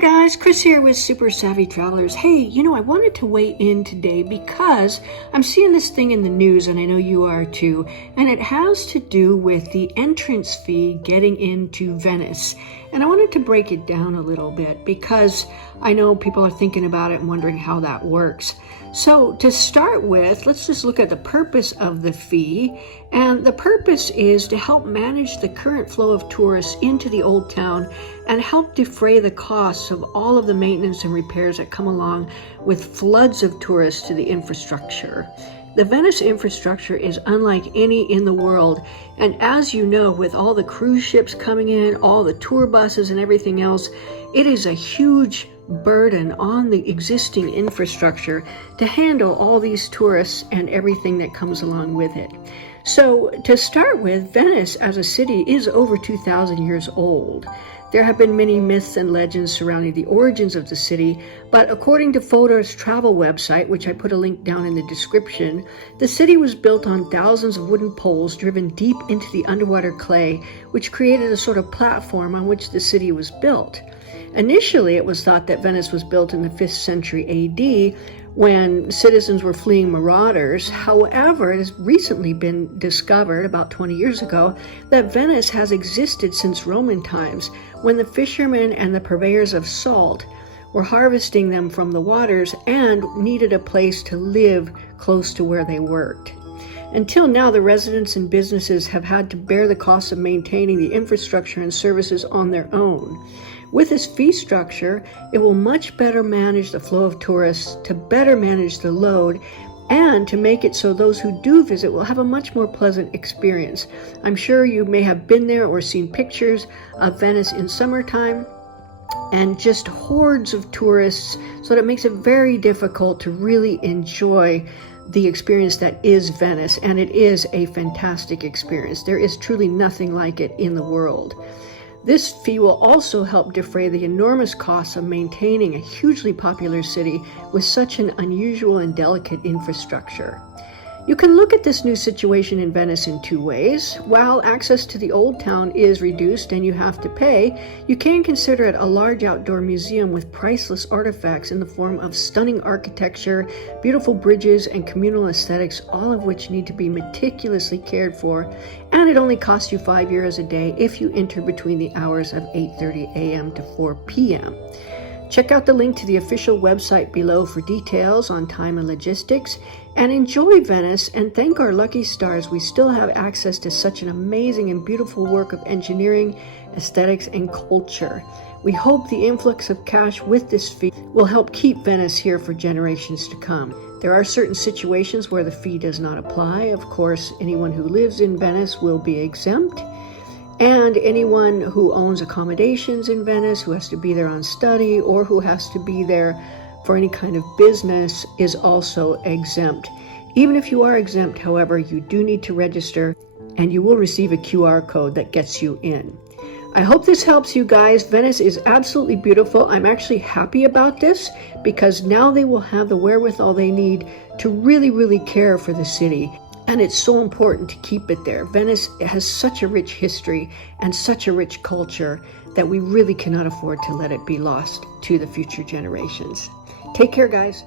guys, Chris here with Super Savvy Travelers. Hey, I wanted to weigh in today because I'm seeing this thing in the news, and I know you are too, and it has to do with the entrance fee getting into Venice. And I wanted to break it down a little bit because I know people are thinking about it and wondering how that works. So to start with, let's just look at the purpose of the fee. And the purpose is to help manage the current flow of tourists into the Old Town and help defray the costs of all of the maintenance and repairs that come along with floods of tourists to the infrastructure. The Venice infrastructure is unlike any in the world, and as you know, with all the cruise ships coming in, all the tour buses and everything else, it is a huge burden on the existing infrastructure to handle all these tourists and everything that comes along with it. So to start with, Venice as a city is over 2,000 years old. There have been many myths and legends surrounding the origins of the city, but according to Fodor's travel website, which I put a link down in the description, the city was built on thousands of wooden poles driven deep into the underwater clay, which created a sort of platform on which the city was built. Initially, it was thought that Venice was built in the 5th century AD, when citizens were fleeing marauders. However, it has recently been discovered, about 20 years ago, that Venice has existed since Roman times, when the fishermen and the purveyors of salt were harvesting them from the waters and needed a place to live close to where they worked. Until now, the residents and businesses have had to bear the cost of maintaining the infrastructure and services on their own. With this fee structure, it will much better manage the flow of tourists, to better manage the load, and to make it so those who do visit will have a much more pleasant experience. I'm sure you may have been there or seen pictures of Venice in summertime, and just hordes of tourists, so that it makes it very difficult to really enjoy the experience that is Venice, and it is a fantastic experience. There is truly nothing like it in the world. This fee will also help defray the enormous costs of maintaining a hugely popular city with such an unusual and delicate infrastructure. You can look at this new situation in Venice in two ways. While access to the Old Town is reduced and you have to pay, you can consider it a large outdoor museum with priceless artifacts in the form of stunning architecture, beautiful bridges, and communal aesthetics, all of which need to be meticulously cared for. And it only costs you €5 a day if you enter between the hours of 8:30 a.m. to 4 p.m. Check out the link to the official website below for details on time and logistics, and enjoy Venice and thank our lucky stars we still have access to such an amazing and beautiful work of engineering, aesthetics, and culture. We hope the influx of cash with this fee will help keep Venice here for generations to come. There are certain situations where the fee does not apply. Of course, anyone who lives in Venice will be exempt. And anyone who owns accommodations in Venice, who has to be there on study, or who has to be there for any kind of business is also exempt. Even if you are exempt, however, you do need to register, and you will receive a QR code that gets you in. I hope this helps you guys. Venice is absolutely beautiful. I'm actually happy about this because now they will have the wherewithal they need to really care for the city. And it's so important to keep it there. Venice has such a rich history and such a rich culture that we really cannot afford to let it be lost to the future generations. Take care, guys.